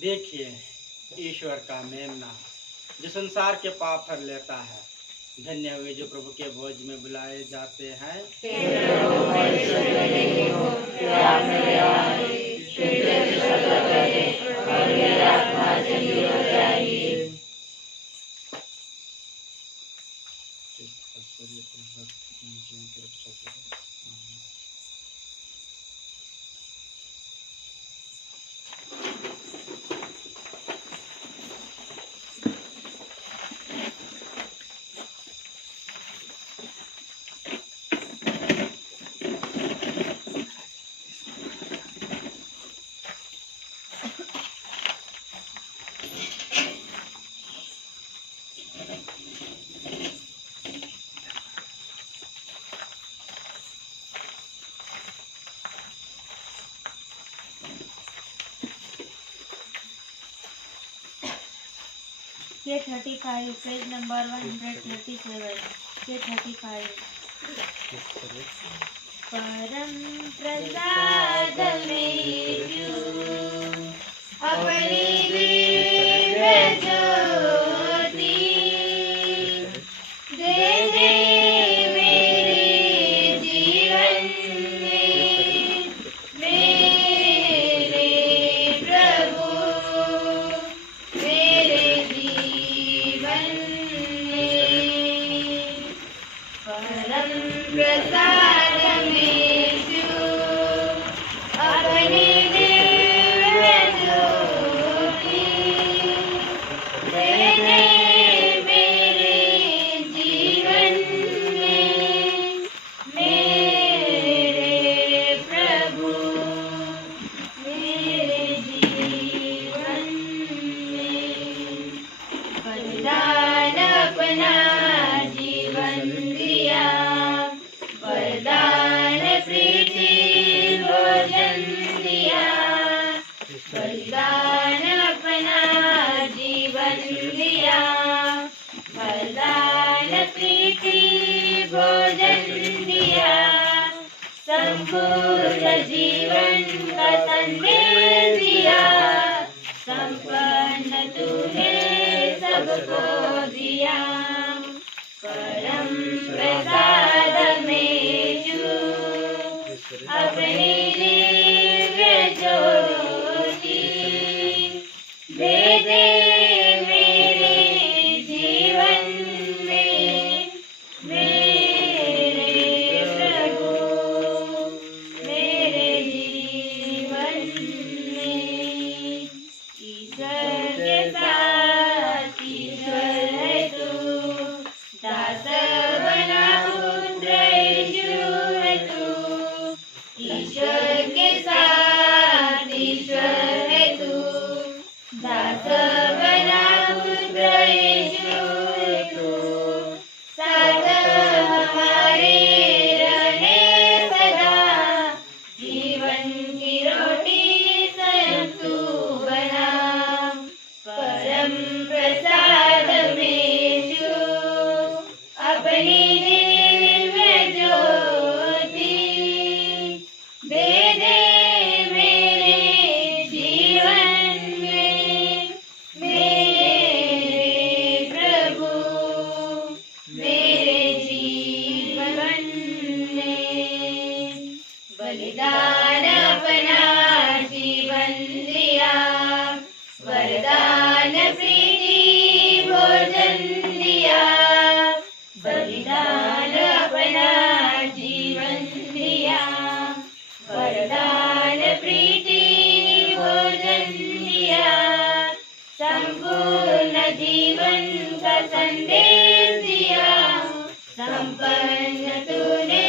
देखिए ईश्वर का मेमना जो संसार के पाप हर लेता है। धन्य हुए जो प्रभु के भोज में बुलाए जाते हैं। K35 पेज नंबर 137 K35 परम प्रसाद में अपनी दिव्य ज्योति दे दे मेरे जीवन में मेरे प्रभु मेरे जीवन में परम प्रसाद में अपनी दिव्य ज्योति दे दे मेरे जीवन में मेरे प्रभु मेरे जीवन में वरदान अपना जीवन दिया वरदान प्रीति भोजन दिया वरदान अपना जीवन दिया वरदान प्रीति भोजन दिया संपूर्ण जीवन का संदेश दिया संपन्न तूने सबको दिया परम प्रसाद में जो अपनी दिव्य ज्योति दे दे मेरे जीवन में मेरे प्रभु मेरे जीवन में ईश्वर के साथ ईश्वर है तू दास बना पुत्र यीशु है तू ईश्वर के साथ ईश्वर है तू दास बना पुत्र यीशु है तू साथ हमारे रहने सदा जीवन की रोटी स्वयं तू बना परम प्रसाद में जो अपनी दिव्य ज्योति दे दे मेरे जीवन में मेरे प्रभु मेरे जीवन में बलिदान अपना जीवन दिया वरदान प्रीति भोजन दिया बलिदान अपना जीवन दिया वरदान प्रीति भोजन दिया संपूर्ण जीवन का संदेश दिया संपन्न तूने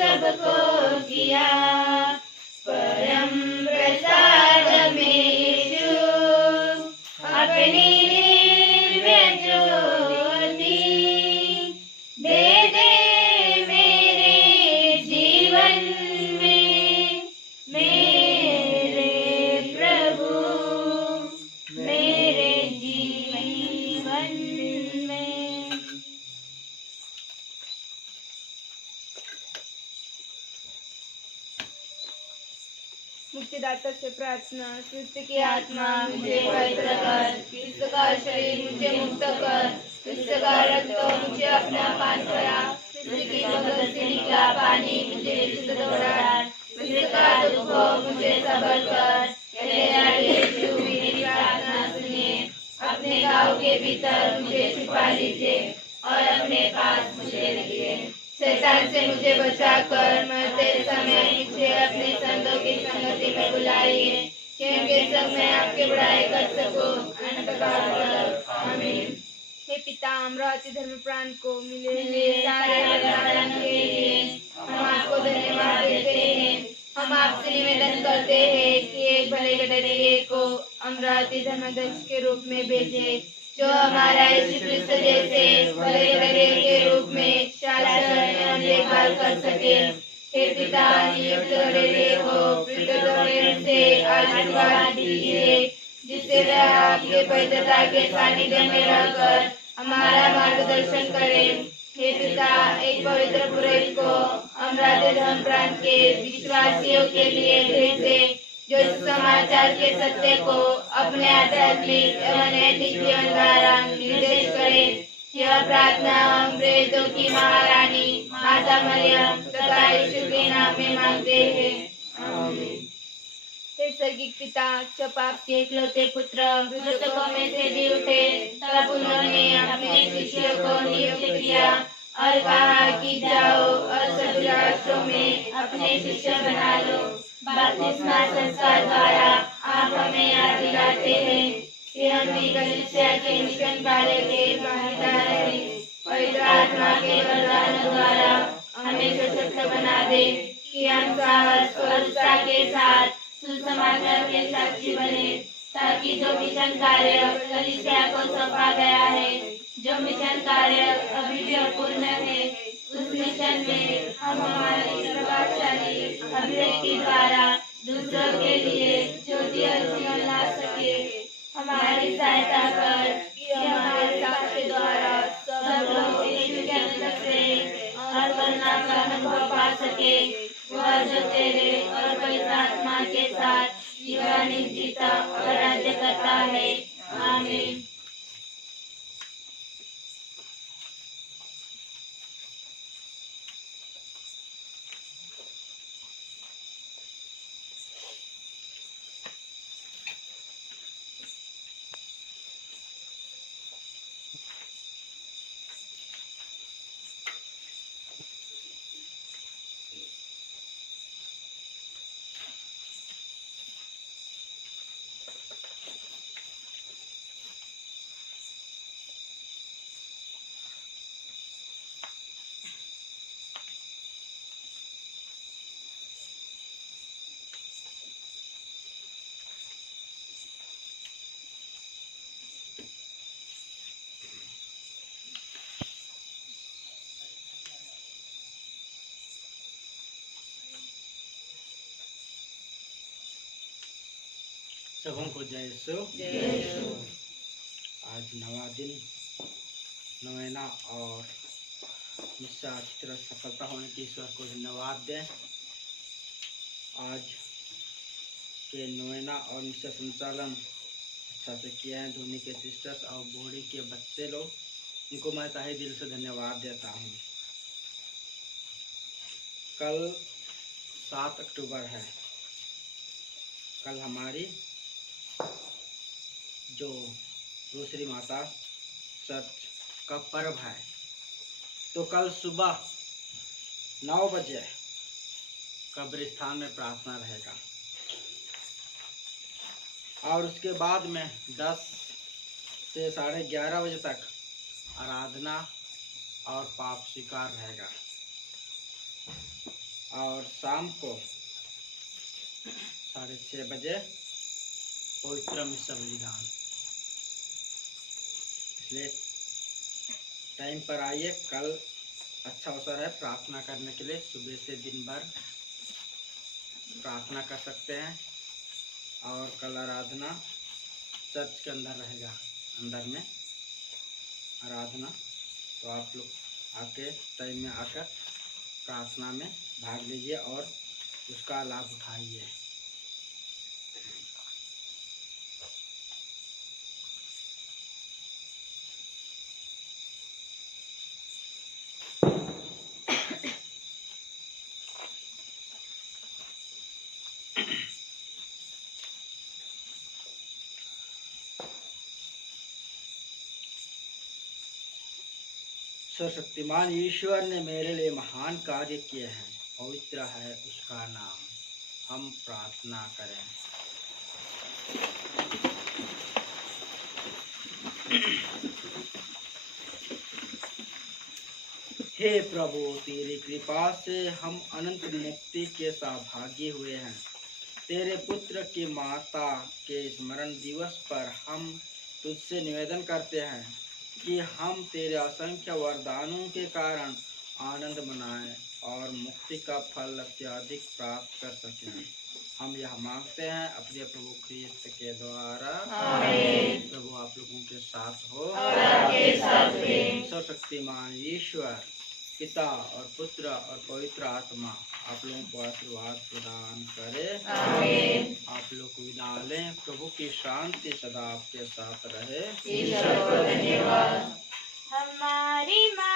सबको किया परम प्रसाद में जो अपनी दिव्य ज्योति दे दे मेरे जीवन में मेरे प्रभु मेरे जीवन में मुक्तिदाता से प्रार्थना, सृष्टि की आत्मा मुझे पवित्र कर, क्रिस्त का शरीर मुझे मुक्त कर, क्रिस्त का रक्त मुझे अपना पान करा, सृष्टि की बगल से निकला पानी मुझे शुद्ध दौड़ा, क्रिस्त का दुख मुझे सबल कर, यीशु मेरी प्रार्थना सुनिए, अपने गाँव के भीतर मुझे छुपा लीजिए और अपने पास मुझे रखिए। शैतान से मुझे बचाकर मरते समय मुझे अपने संतों की संगति में बुलाइए, कि उनके संग मैं आपकी बड़ाई कर सकूं अनंत काल तक। आमीन। हे पिता, अमरावती धर्म प्रांत को मिले सारे वरदान के लिए हम आपको धन्यवाद देते हैं। हम आपसे निवेदन करते हैं कि एक भले गडरिये को अमरावती धर्माध्यक्ष के रूप में भेजे, जो हमारा यीशु क्रिस्त जैसे भले गडरिये के रूप में शासन एवं देखभाल कर सके। हे पिता, नियुक्त गडरिये को पवित्र से आशीर्वाद दीजिए, जिससे वह आपके पवित्रता के सानिध्य में रहकर हमारा मार्गदर्शन करें। हे पिता, एक पवित्र पुरोहित को अमरावती धर्म प्रांत के विश्वासियों के लिए भेजे, जो समाचार के सत्य को अपने आध्यात्मिक एवं नैतिक जीवन द्वारा निर्देश करे। यह प्रार्थना हम प्रेरितों की महारानी माता मरियम तथा यीशु के नाम में मांगते हैं। आमीन। हे स्वर्गीय पिता, जब आपके इकलौते पुत्र मृतकों में से जी उठे, तब उन्होंने अपने शिष्यों को नियुक्त किया और कहा कि जाओ और सभी राष्ट्रों में अपने शिष्य बना लो। बपतिस्मा संस्कार द्वारा आप हमें याद दिलाते हैं कि हम भी कलीसिया के मिशन कार्य के भागीदार हैं। पवित्र आत्मा के वरदान द्वारा हमें सशक्त बना दे, कि हम साहस और उत्साह के साथ सुसमाचार के साक्षी बने, ताकि जो मिशन कार्य कलीसिया को सौंपा गया है, जो मिशन कार्य अभी भी अपूर्ण है, उस मिशन में हम हमारी प्रभावशाली अभिव्यक्ति द्वारा दूसरों के लिए ज्योति और जीवन ला सके। हमारी सहायता कर कि हमारे साक्ष्य द्वारा सब लोग यीशु के अंदर से और करुणा का अनुभव पा सके, वह जो तेरे और पवित्र आत्मा के साथ जीवन जीता और राज्य करता है। आमीन। सबों को जय यीशु। आज नवा दिन, नवेना और मिस्सा अच्छी तरह सफलता होने की ईश्वर को धन्यवाद दें। आज के नवेना और मिस्सा संचालन अच्छा से किया है। धोनी के सिस्टर्स और बोड़ी के बच्चे लोग, उनको मैं तहे दिल से धन्यवाद देता हूँ। कल 7 अक्टूबर है। कल हमारी जो दूसरी माता चर्च का पर्व है, तो कल सुबह 9 बजे कब्रिस्तान में प्रार्थना रहेगा और उसके बाद में 10 से 11:30 बजे तक आराधना और पाप स्वीकार रहेगा और शाम को 6:30 बजे पवित्र मिस्सा बलिदान। इसलिए टाइम पर आइए। कल अच्छा अवसर है प्रार्थना करने के लिए। सुबह से दिन भर प्रार्थना कर सकते हैं और कल आराधना चर्च के अंदर रहेगा, अंदर में आराधना। तो आप लोग आके टाइम में आकर प्रार्थना में भाग लीजिए और उसका लाभ उठाइए। सर्वशक्तिमान ईश्वर ने मेरे लिए महान कार्य किए हैं, पवित्र है उसका नाम। हम प्रार्थना करें। हे प्रभु, तेरी कृपा से हम अनंत मुक्ति के सौभागी हुए हैं। तेरे पुत्र की माता के स्मरण दिवस पर हम तुझसे निवेदन करते हैं कि हम तेरे असंख्य वरदानों के कारण आनंद मनाएं और मुक्ति का फल अत्यधिक प्राप्त कर सकें। हम यह मांगते हैं अपने प्रभु ख्रीस्त के द्वारा। आमीन। प्रभु आप लोगों के साथ हो और आपके साथ भी। सर्वशक्तिमान ईश्वर पिता और पुत्र और पवित्र आत्मा आप लोगों को आशीर्वाद प्रदान करे। आमीन। आप लोग को विदा लें। प्रभु की शांति सदा आपके साथ रहे। ईश्वर को धन्यवाद। हमारी माँ